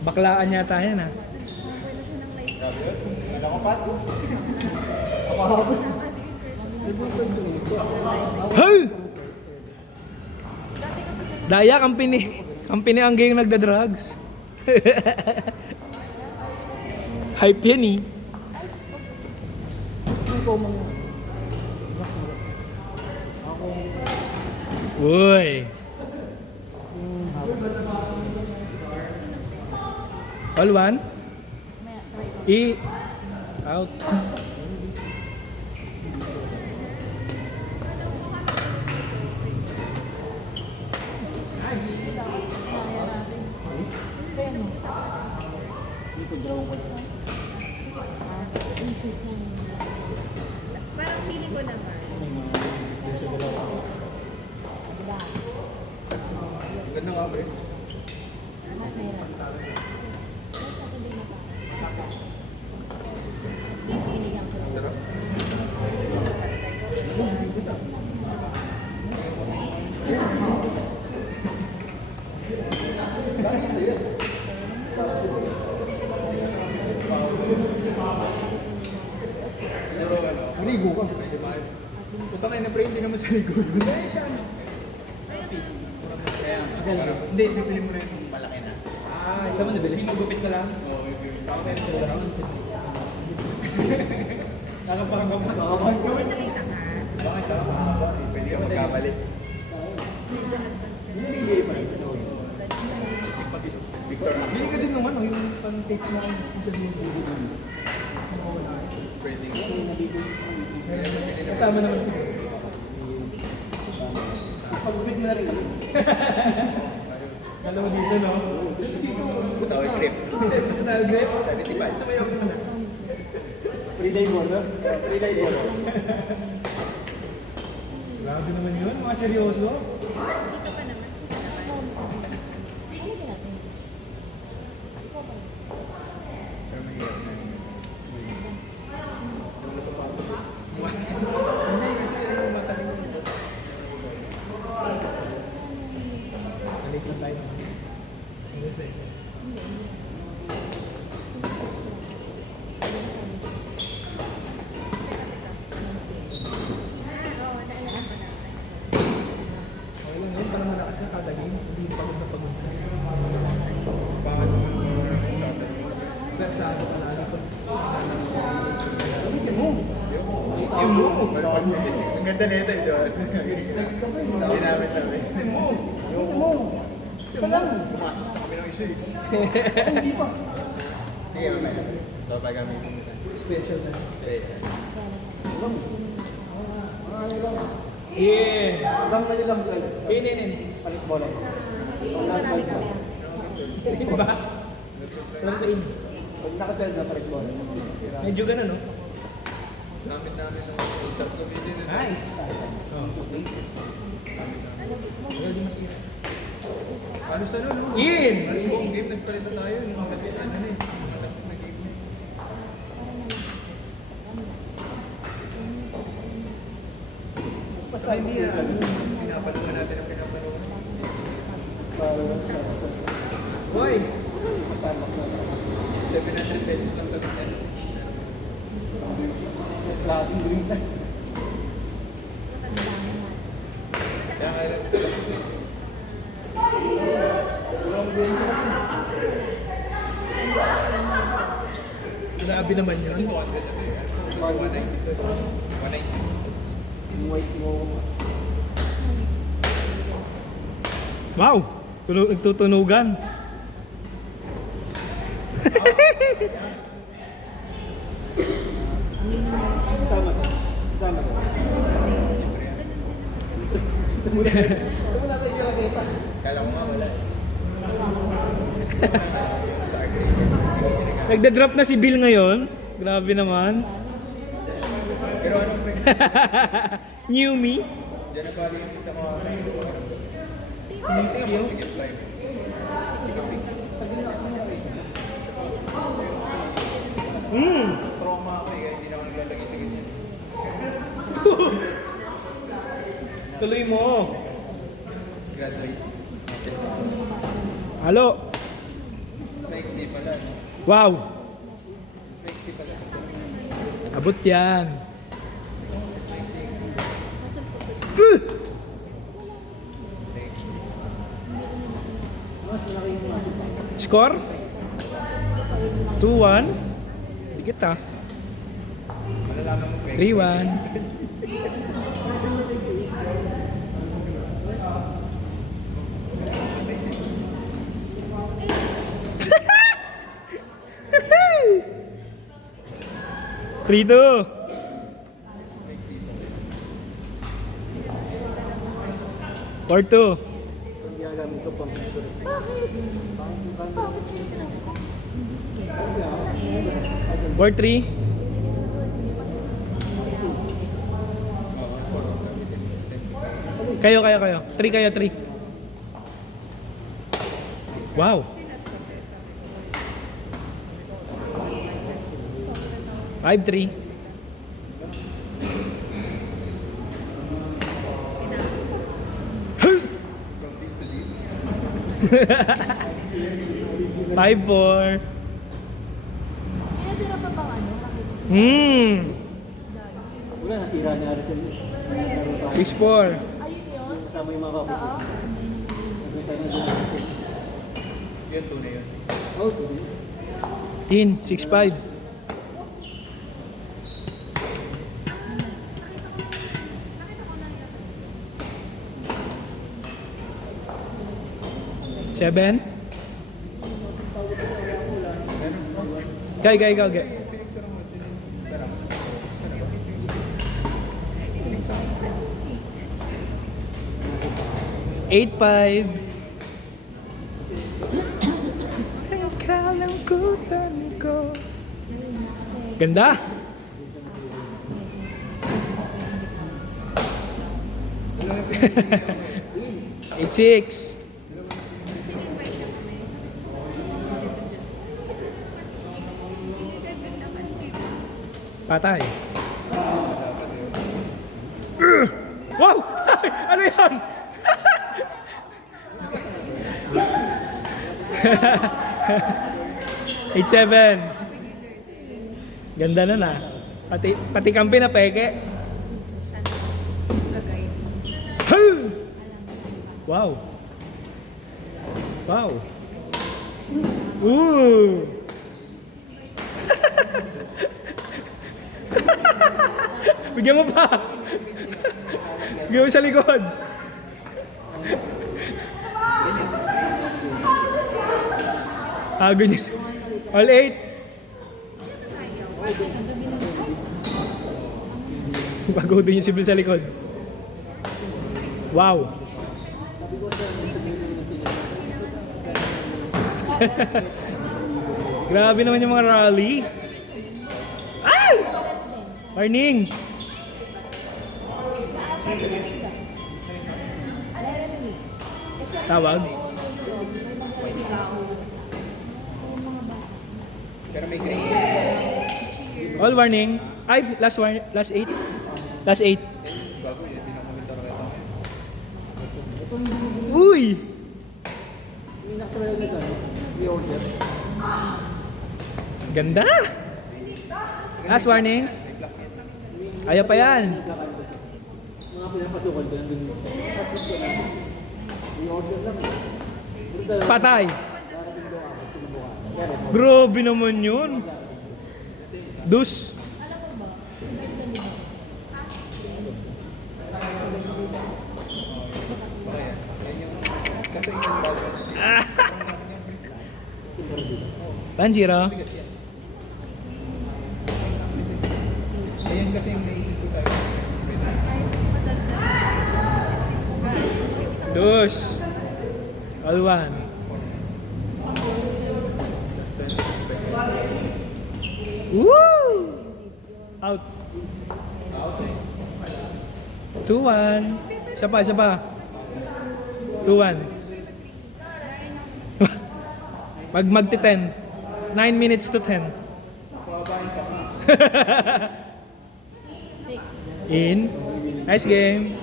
Baklaan yata yan ha. Hey! Daya, company ang gayong nagda-drugs. Hype yan eh. Uy. All one? E. Out. Nice. Parang feeling ko naman. Ganda nga, pre. Sarap. Pero ano, manigo ka. Puta nga na pre, hindi naman sa ligo. Hindi siya ano. Kaya, hindi, bibili mo na yung malaki na. Ah, ito mo nabili? Hinugupit ka lang? Oo, bibili. Nakapangkap mo. Nakakuhan ka. May nakita ka. Bakit ka? Mahaba eh. Pwede ka magkamali. Binibigay pa rin. Victor na. Bili ka din naman, oh, yung pan-tape na sa video. Pwede ka. Kasama naman siguro. Pagupit mo na rin. Dalawa dito, no? Tower grip. Total grip. Diba? Sumayaw mo na. Free day board, no? Free day board. Grabe naman yun, mga seryoso. Dito pa naman. Pero mahirap na yun. Balik lang tayo naman. Ano sa ito? Oo, naalaan ko na. Okay lang yun, parang malakas na kada game. Hindi pagod na pagod. Paano mo Pero sa ano, alala ko. yung move. Ang ganda nito ito. Ginamit namin. Yung move. Yung move. Pumasok na kami ng isa eh. Hindi pa. Sige, mamaya. Ito pa gamitin nito. Special na. Special. Yeah! Lang kayo lang kayo. Pininin. Palit bola. Marami kami. Diba? Walang pain. Pag naka-12 na palit bola. Medyo ganun, no? Gamit namin ng usap gamitin nito. Nice! Oh. Wala di masira. Halos ano, no? In! Halos buong game nagpalit na tayo. Yung last ano na eh. Yung last na game na. Basta hindi na. Pinapalungan natin ang pinapalungan. Hoy! 700 pesos lang kami yan. Laging green na. Kaya kaya lang. Grabe naman yun. Kasi 200 na yan. 190. 190. Yung white mo. Wow! Nagtutunugan. Sama ka. Sama ka. Wala tayo yung raketa. Kala ko nga wala. Nagda-drop na si Bill ngayon. Grabe naman. Pero anong pwede? New me. Diyan na bali yung isa mga New skills. trauma ako eh, kaya hindi na ako naglalagay sa ganyan. Tuloy mo. Graduate. Halo. maiksi pala. Wow! Maiksi pala. Abot yan. Score? 2-1. Dikit ah. Malalaman mo pa. 3-1. Three, two. Four, two. Ang ginagamit ko pang Four, three. Kayo. Three kayo, three. Wow. 5-3. Five, four. Wala, nasira ni Arisen. 6-4. Kasama yung mga kapos. Nagkita na doon. Yun, tunay yun. Oh, tuloy. In, 6-5. Seven. Gay. 8-5. Ang kalamkutan ko. Ganda. Eight, six. Patay. Wow! Ano yan? Eight, seven. Ganda na na. Pati kampi na peke. Wow. Ooh. Bigyan mo pa. Bigyan mo sa likod. Ganyan. All 8. Pagodin yung sibil sa likod. Wow. Grabe naman yung mga rally. Ay! Warning! Tawag? Pero may green. All warning. Ay, last 8. Last 8. Bago yun, pinakomentar ka ito. Uy! Yung nakasarap nito, i-order. Ganda! Last warning. Ayaw pa yan. Mga pinapasukan ko lang din. Tapos ko lang. I-order lang. Patay. Grabe naman yun. Dus. Kasi yung bago. 1-0. Ayan kasi yung naisip ko sa'yo. Dus. All 1. Woo! Out. 2-1. Isa pa. 2-1. Magti-10. 9 minutes to 10. In. Nice game.